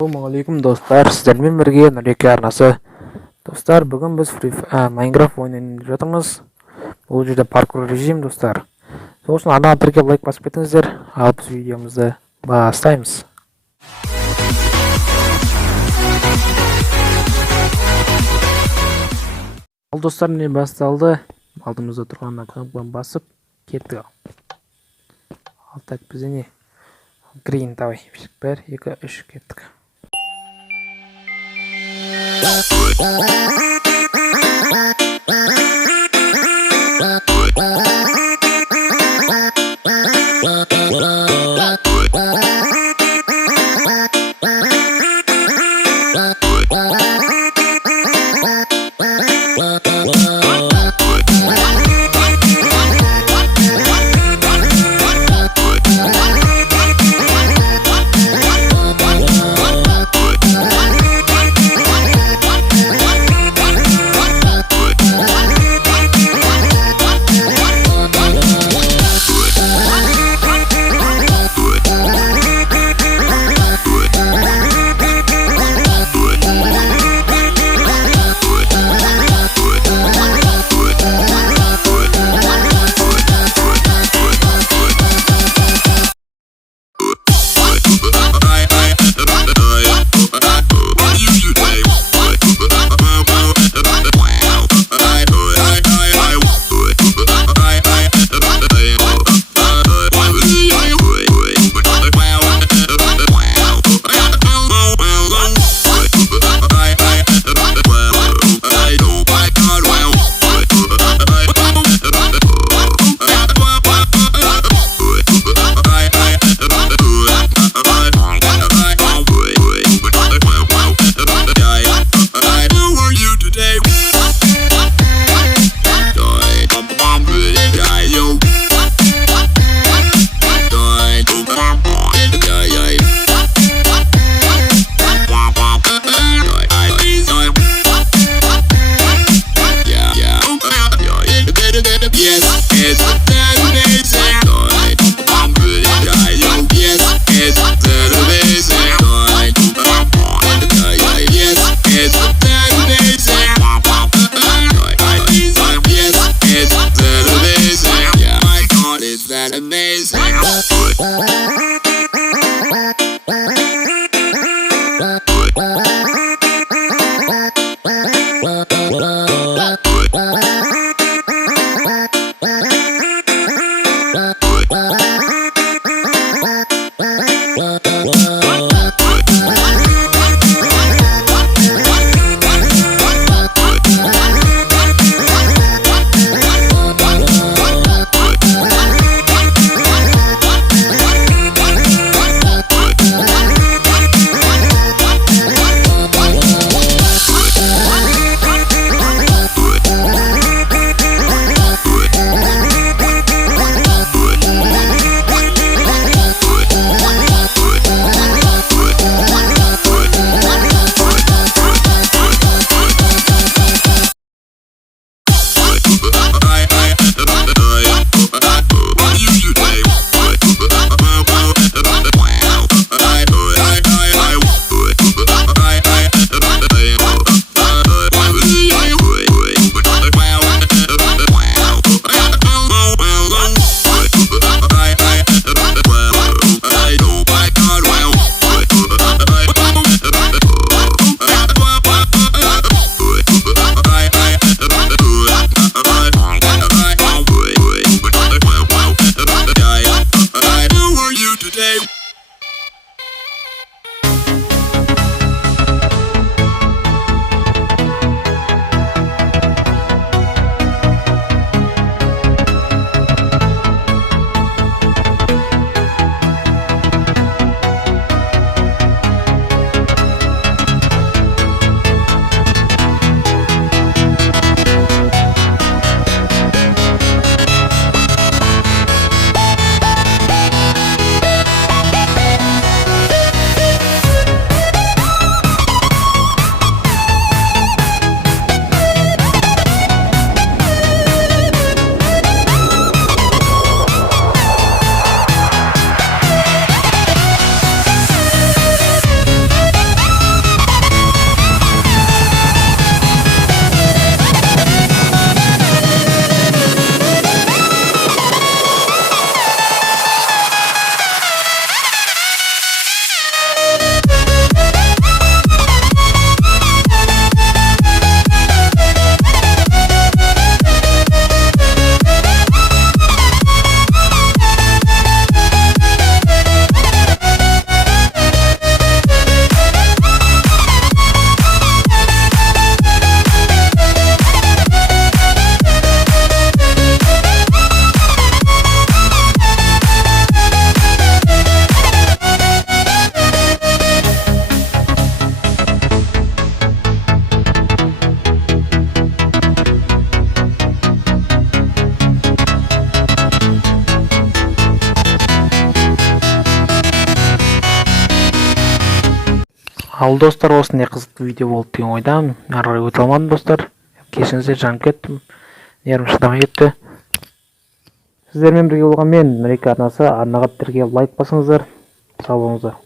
Assalamualaikum достар, сіздермен бірге Нұреке арнасы. Достар, бүгін біз Майнкрафт ойынын жатырмыз. Бұл жерде паркур режим, достар. Сол үшін арнаға тіркеп лайк басып кетіңіздер. Ал біз видеомызды бастаймыз. Ал достар, не басталды? Алдымызда тұрған кнопканы басып кеттік. Ал так бізде не? Green, давай. 1, 2, 3 кеттік. Ал достар, осындай қызықты видео болды деген ойдамын. Ары қарай өте алмадым достар. Кешіріңіздер, жанып кеттім. Нервім шыдамай кетті. Сіздермен бірге болған мен, Нұреке арнасы. Арнаға лайк басыңыздар. Сау болыңыздар.